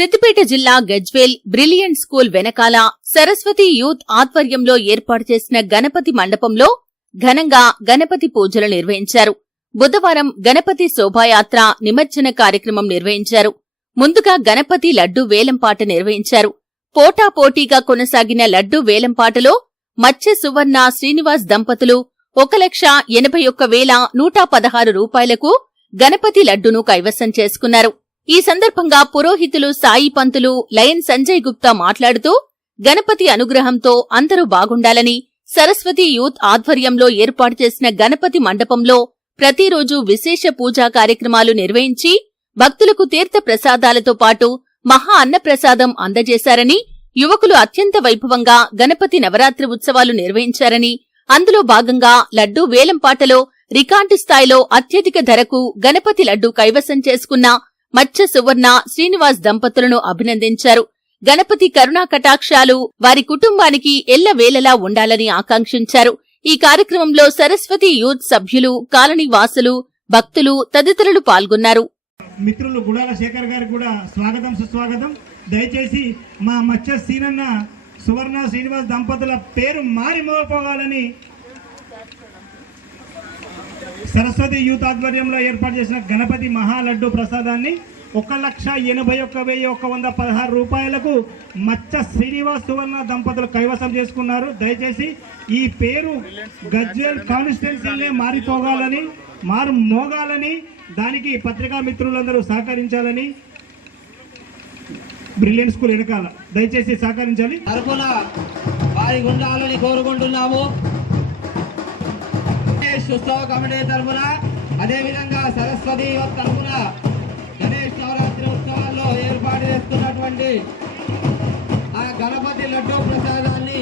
సిద్దిపేట జిల్లా Gajwel brilliant school వెనకాల Saraswati youth ఆధ్వర్యంలో ఏర్పాటు చేసిన గణపతి మండపంలో ఘనంగా గణపతి పూజలు నిర్వహించారు. బుధవారం గణపతి శోభాయాత్ర నిమజ్జన కార్యక్రమం నిర్వహించారు. ముందుగా గణపతి లడ్డు వేలంపాట నిర్వహించారు. పోటాపోటీగా కొనసాగిన లడ్డు వేలంపాటలో మత్స్య సువర్ణ శ్రీనివాస్ దంపతులు ఒక లక్ష ఎనభై ఒక్క వేల నూట పదహారు రూపాయలకు గణపతి లడ్డును కైవసం చేసుకున్నారు. ఈ సందర్భంగా పురోహితులు సాయి పంతులు లయన్ సంజయ్ గుప్తా మాట్లాడుతూ గణపతి అనుగ్రహంతో అందరూ బాగుండాలని సరస్వతి యూత్ ఆధ్వర్యంలో ఏర్పాటు చేసిన గణపతి మండపంలో ప్రతిరోజు విశేష పూజా కార్యక్రమాలు నిర్వహించి భక్తులకు తీర్థ ప్రసాదాలతో పాటు మహా అన్నప్రసాదం అందజేశారని యువకులు అత్యంత వైభవంగా గణపతి నవరాత్రి ఉత్సవాలు నిర్వహించారని అందులో భాగంగా లడ్డూ వేలంపాటలో రికార్డు స్థాయిలో అత్యధిక ధరకు గణపతి లడ్డు కైవసం చేసుకున్న మత్స్య సువర్ణ శ్రీనివాస్ దంపతులను అభినందించారు. గణపతి కరుణా కటాక్షాలు వారి కుటుంబానికి ఎల్లవేళలా ఉండాలని ఆకాంక్షించారు. ఈ కార్యక్రమంలో సరస్వతి యూత్ సభ్యులు కాలనీ వాసులు భక్తులు తదితరులు పాల్గొన్నారు. మిత్రులు గుడాల శేఖర్ గారికి కూడా స్వాగతం సుస్వాగతం. దయచేసి మా మత్స్య సీనన్న సువర్ణ శ్రీనివాస్ దంపతుల పేరు మారి మోగిపోవాలని సరస్వతి యూత్ ఆధ్వర్యంలో ఏర్పాటు చేసిన గణపతి మహాలడ్డు ప్రసాదాన్ని ఒక లక్ష ఎనభై ఒక్క వెయ్యి ఒక వంద పదహారు రూపాయలకు మచ్చ శ్రీనివాస్ సువర్ణ దంపతులు కైవసం చేసుకున్నారు. దయచేసి ఈ పేరు గజ్వేల్ కాన్స్టిట్యున్సీలే మారిపోగాలని మారు మోగాలని దానికి పత్రికా మిత్రులందరూ సహకరించాలని బ్రిలియన్ స్కూల్ వెనకాల దయచేసి సహకరించాలి. ఉండాలని కోరుకుంటున్నాము. గణేష్ ఉత్సవ కమిటీ తరపున అదేవిధంగా సరస్వతి తరఫున తరపున గణేష్ నవరాత్రి ఉత్సవాల్లో ఏర్పాటు చేస్తున్నటువంటి ఆ గణపతి లడ్డూ ప్రసాదాన్ని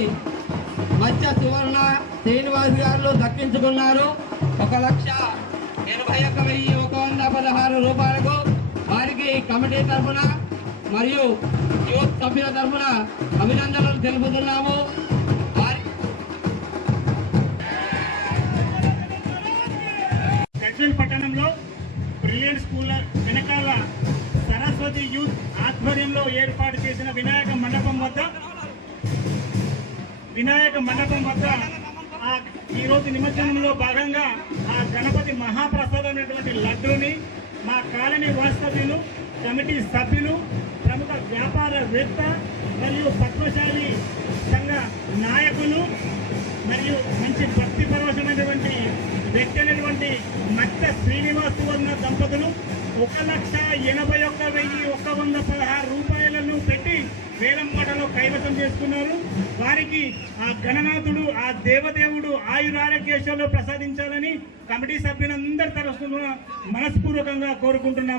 మత్స్య సువర్ణ శ్రీనివాస్ గారు దక్కించుకున్నారు. ఒక లక్ష ఎనభై ఒక్క వెయ్యి ఒక వంద పదహారు రూపాయలకు వారికి కమిటీ తరఫున మరియు యూత్ సభ్యుల తరఫున అభినందనలు తెలుపుతున్నాము. గజ్వేల్ బ్రిలియంట్ స్కూల్ వెనకాల సరస్వతి యూత్ ఆధ్వర్యంలో ఏర్పాటు చేసిన వినాయక మండపం వద్ద వినాయక మండపం వద్ద ఈరోజు ఈ రోజు నిమజ్జనంలో భాగంగా ఆ గణపతి మహాప్రసాదమైనటువంటి లడ్డూని మా కాలనీ వాస్తవ్యులు కమిటీ సభ్యులు ప్రముఖ వ్యాపారవేత్త మరియు పద్మశాలి పెట్టినటువంటి అయినటువంటి శ్రీనివాస్ వర్ణ దంపతులు ఒక లక్ష ఎనభై ఒక్క వెయ్యి ఒక వంద పదహారు రూపాయలను పెట్టి వేలంపాటలో కైవసం చేసుకున్నారు. వారికి ఆ గణనాథుడు ఆ దేవదేవుడు ఆయురారోగ్యేశ్వరులు ప్రసాదించాలని కమిటీ సభ్యులందరి తరఫున మనస్పూర్వకంగా కోరుకుంటున్నాం.